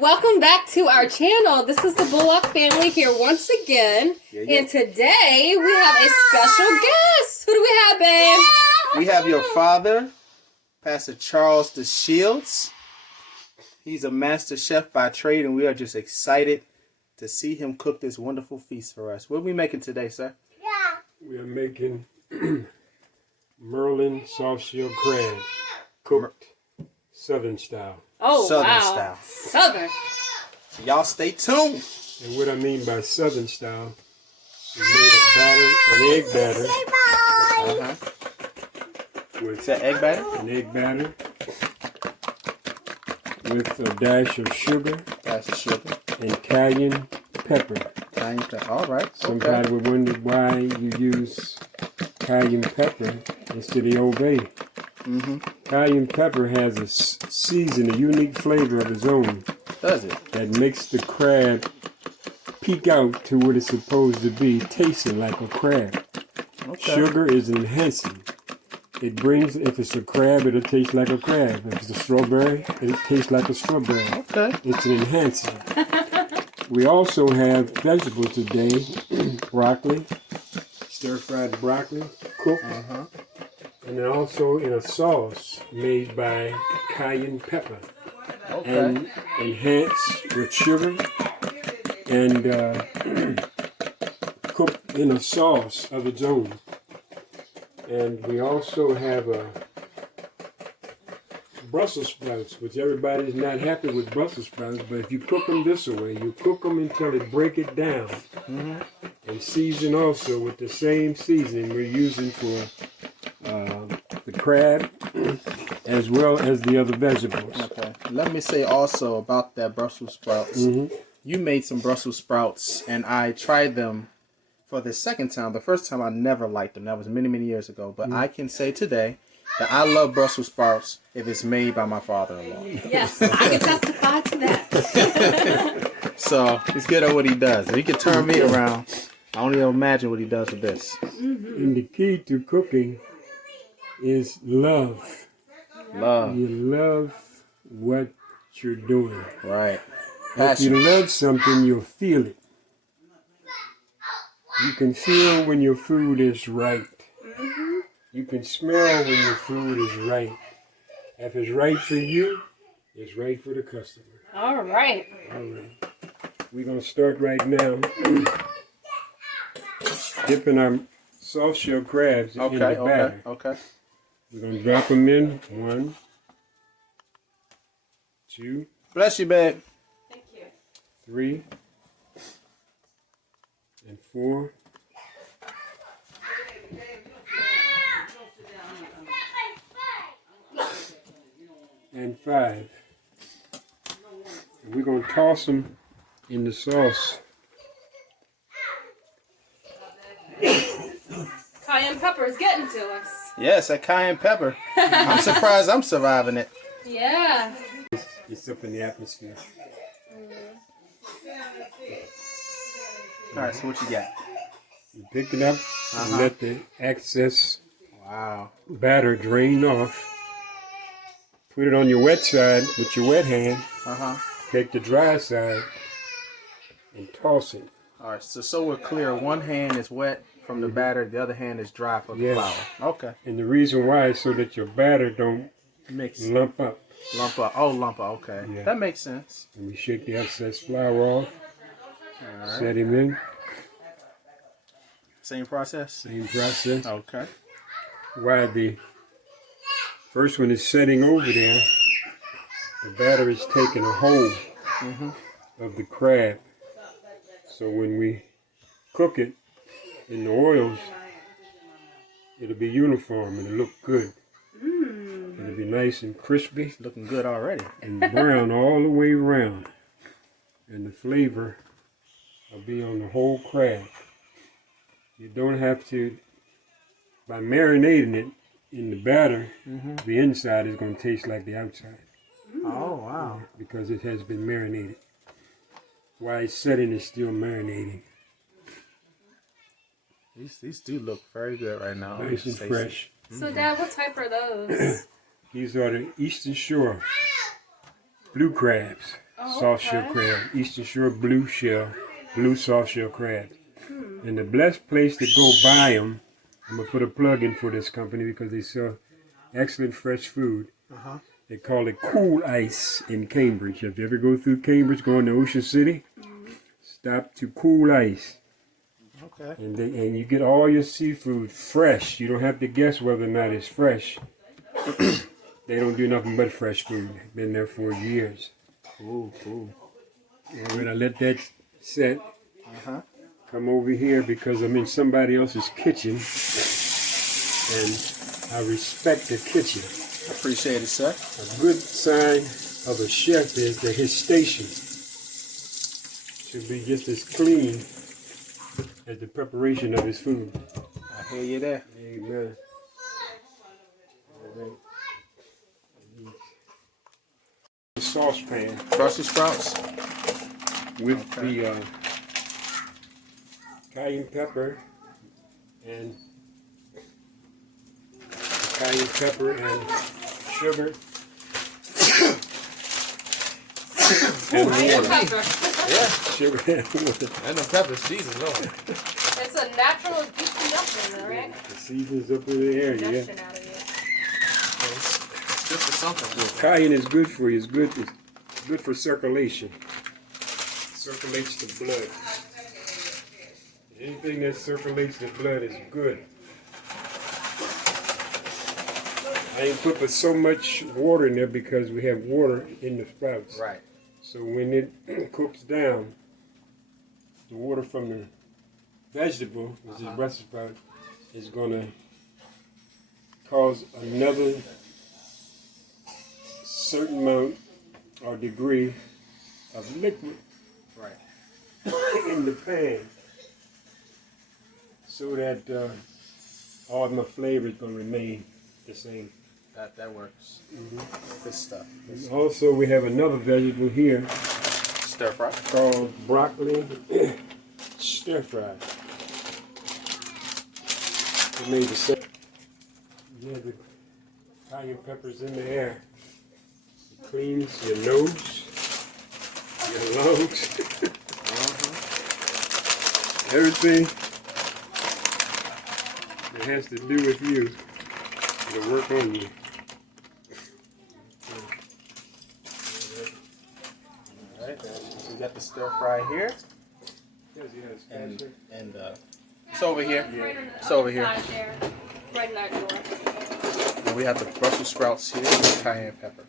Welcome back to our channel. This is the Bullock family here once again. And today we have a special guest. Who do we have, babe? We have your father, Pastor Charles DeShields. He's a master chef by trade, and we are just excited to see him cook this wonderful feast for us. What are we making today, sir? We are making Merlin softshell crab, cooked Southern style. Oh, Southern wow. style. Southern. So y'all stay tuned. And what I mean by Southern style, we made a batter, an egg batter. Is that egg batter? An egg batter with a dash of sugar. Dash of sugar. And cayenne pepper. Cayenne pepper. All right. Somebody would wonder why you use cayenne pepper instead of Old Bay. Cayenne pepper has a season, a unique flavor of its own. Does it? That makes the crab peek out to what it's supposed to be, tasting like a crab. Okay. Sugar is an enhancing. It brings, if it's a crab, it'll taste like a crab. If it's a strawberry, it'll taste like a strawberry. Okay. It's an enhancer. We also have vegetables today. Broccoli, stir-fried broccoli, cooked. And then also in a sauce made by cayenne pepper. And enhanced with sugar. And cooked in a sauce of its own. And we also have Brussels sprouts, which everybody's not happy with Brussels sprouts, but if you cook them this way, you cook them until it break it down. And season also with the same seasoning we're using for the crab as well as the other vegetables. Okay. Let me say also about that Brussels sprouts. You made some Brussels sprouts, and I tried them for the second time. The first time I never liked them. That was many, many years ago. But I can say today that I love Brussels sprouts if it's made by my father-in-law. Yes, I can testify to that. So he's good at what he does. If he can turn me around, I don't even imagine what he does with this. And the key to cooking is love. Love. You love what you're doing. Right. If you love something, you'll feel it. You can feel when your food is right. You can smell when your food is right. If it's right for you, it's right for the customer. All right. All right. We're going to start right now. Dipping our soft shell crabs in the batter. Okay. We're going to drop them in. 1, 2. Bless you, babe. Thank you. 3. And 4. And 5. And we're going to toss them in the sauce. Cayenne pepper is getting to us. Yes, that cayenne pepper. I'm surprised I'm surviving it. Yeah. It's up in the atmosphere. All right, so what you got? You pick it up and let the excess batter drain off. Put it on your wet side with your wet hand. Take the dry side and toss it. All right, so we're clear. One hand is wet from the batter, the other hand is dry for the flour. Okay. And the reason why is so that your batter don't mix, lump up. Lump up. Oh, lump up. Okay. Yeah. That makes sense. And we shake the excess flour off. All right. Set him in. Same process? Same process. Okay. While the first one is setting over there, the batter is taking a hold of the crab. So when we cook it in the oils, it'll be uniform and it'll look good. It'll be nice and crispy. Looking good already. And brown all the way around. And the flavor will be on the whole crab. You don't have to, by marinating it in the batter, the inside is going to taste like the outside. Oh, wow. Because it has been marinated. While it's setting, it's still marinating. These do look very good right now. Nice and fresh. So, Dad, what type are those? These are the Eastern Shore blue crabs, soft shell okay. crab, Eastern Shore blue soft shell crab. And the best place to go buy them, I'm gonna put a plug in for this company because they sell excellent fresh food. They call it Cool Ice in Cambridge. If you ever go through Cambridge, going to Ocean City, stop to Cool Ice. Okay. And you get all your seafood fresh. You don't have to guess whether or not it's fresh. They don't do nothing but fresh food. Been there for years. Cool, cool. And when I let that set, come over here because I'm in somebody else's kitchen, and I respect the kitchen. Appreciate it, sir. A good sign of a chef is that his station should be just as clean as the preparation of his food. I hear you there. Amen. The saucepan Brussels sprouts. with the cayenne pepper and sugar and water. Pepper. Yeah. Sugar and water. And the pepper seasoned, no. It's a natural juicy up in there, right? The seasons up in the air, yeah. Injection out of it. It's good for something good. Cayenne is good for you. It's good for circulation. Circulates the blood. Anything that circulates the blood is good. I ain't put but so much water in there because we have water in the sprouts. Right. So when it cooks down, the water from the vegetable, which is Brussels sprout, is going to cause another certain amount or degree of liquid in the pan, so that all my flavor is going to remain the same. That works. Good stuff. Also, we have another vegetable here Stir fry. called broccoli stir fry. We made the same. Yeah, the cayenne peppers in the air. It cleans your nose, your lungs, everything that has to do with you. It'll work on you. Alright, we got the stir fry here. And And it's over here. It's over here. Side there, right in that door. And we have the Brussels sprouts here with cayenne pepper.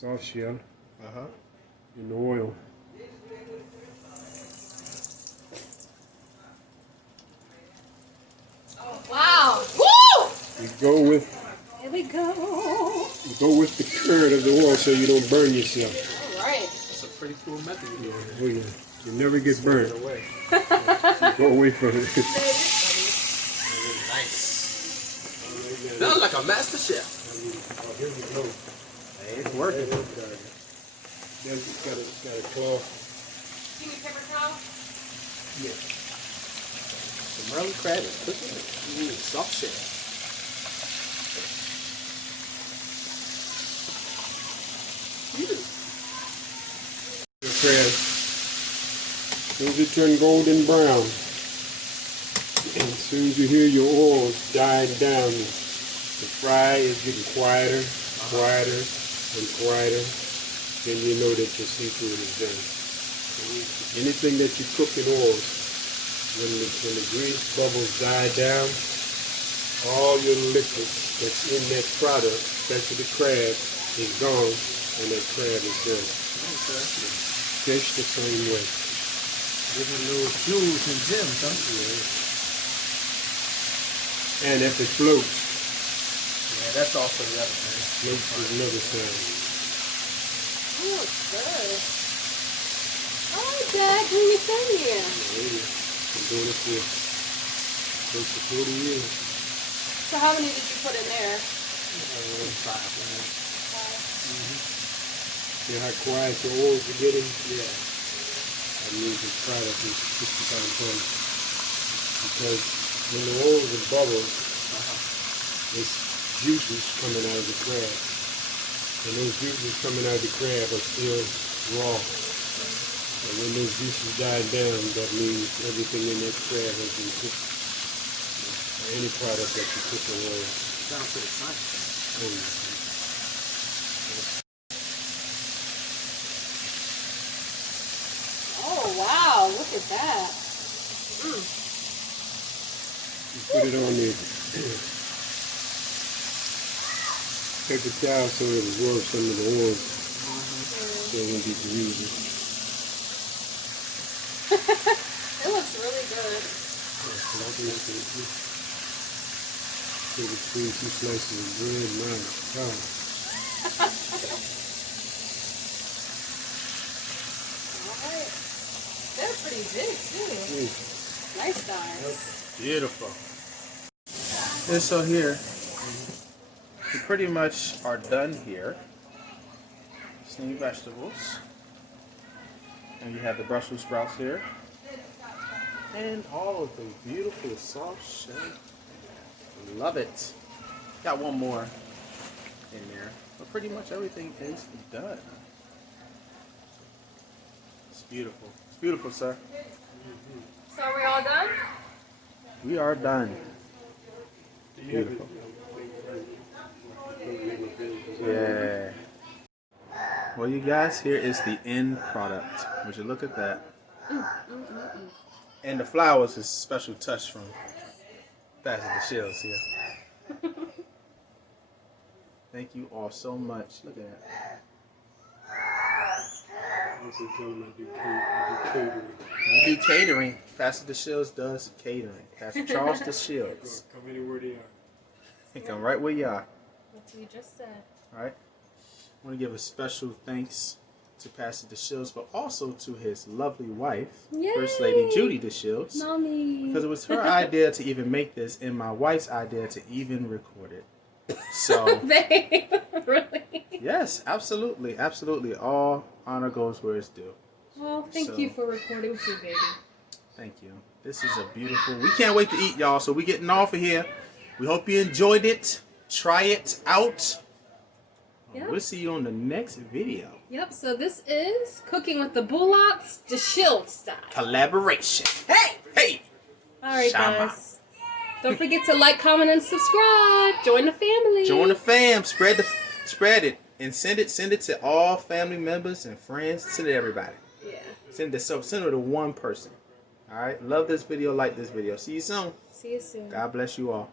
soft shell in the oil. Wow! Woo! You go with Here we go. the curd of the oil so you don't burn yourself. All right. That's a pretty cool method. Oh yeah, you never get burned. Away. Go away from it. Nice. Sounds like a master chef. Here we go. Hey, it's working. Then it's got a cloth. Give me paper towel. Yeah. The Merlin crab is cooking. Soft shell. The crab. As soon as it turn golden brown, and as soon as you hear your oil dying down, the fry is getting quieter, quieter, and quieter, then you know that your seafood is done. Anything that you cook in oils, when the grease bubbles die down, all your liquid that's in that product, especially the crab, is gone, and that crab is done. Fish the same way. Giving little clues and gems, huh? And if it floats, Yeah, that's also the other thing. floats is another sign. Oh, it's good. Oh, Dad, bring it down here. I'm doing it for close to 40 years. So how many did you put in there? See how quiet the oils are getting? Yeah. I need to try to be 65 tons. Because when the oils are bubbled, there's juices coming out of the crab. And those juices coming out of the crab are still raw. And when those juices die down, that means everything in that crab has been cooked. Or any product that you cook in oil. Sounds pretty exciting. Oh, wow. Look at that. You put it on the paper towel so it absorbs some of the oil. So it won't be greasy. It looks really good. So between 2 slices of bread, my God. Alright. They're pretty big too. Nice size. Beautiful. And so here, we pretty much are done here. Steamed vegetables. And you have the Brussels sprouts here. And all of the beautiful soft shell. Love it. Got one more in there. But pretty much everything is done. It's beautiful. It's beautiful, sir. So are we all done? We are done. Beautiful. Yeah. Well, you guys, here is the end product. Would you look at that? And the flowers is a special touch from Pastor DeShields here. Thank you all so much. Look at that. Also tell them I do catering. You do catering. Pastor DeShields does catering. Pastor Charles DeShields. Come anywhere they are. He come right where you are. That's what you just said. All right. I want to give a special thanks to Pastor DeShields, but also to his lovely wife, Yay! First Lady Judy DeShields. Mommy. Because it was her idea to even make this and my wife's idea to even record it. So, Babe, really? yes, absolutely. Absolutely. All honor goes where it's due. Well, thank you for recording too, baby. Thank you. This is a beautiful... We can't wait to eat, y'all, so we're getting off of here. We hope you enjoyed it. Try it out. Yep. We'll see you on the next video. Yep, so this is Cooking with the Bullocks, DeShields style. Collaboration. Hey! Hey! Alright, Shama. guys. Don't forget to like, comment, and subscribe. Join the family. Join the fam. Spread it. And send it to all family members and friends. Send it to everybody. Yeah. Send it to one person. Alright? Love this video, like this video. See you soon. See you soon. God bless you all.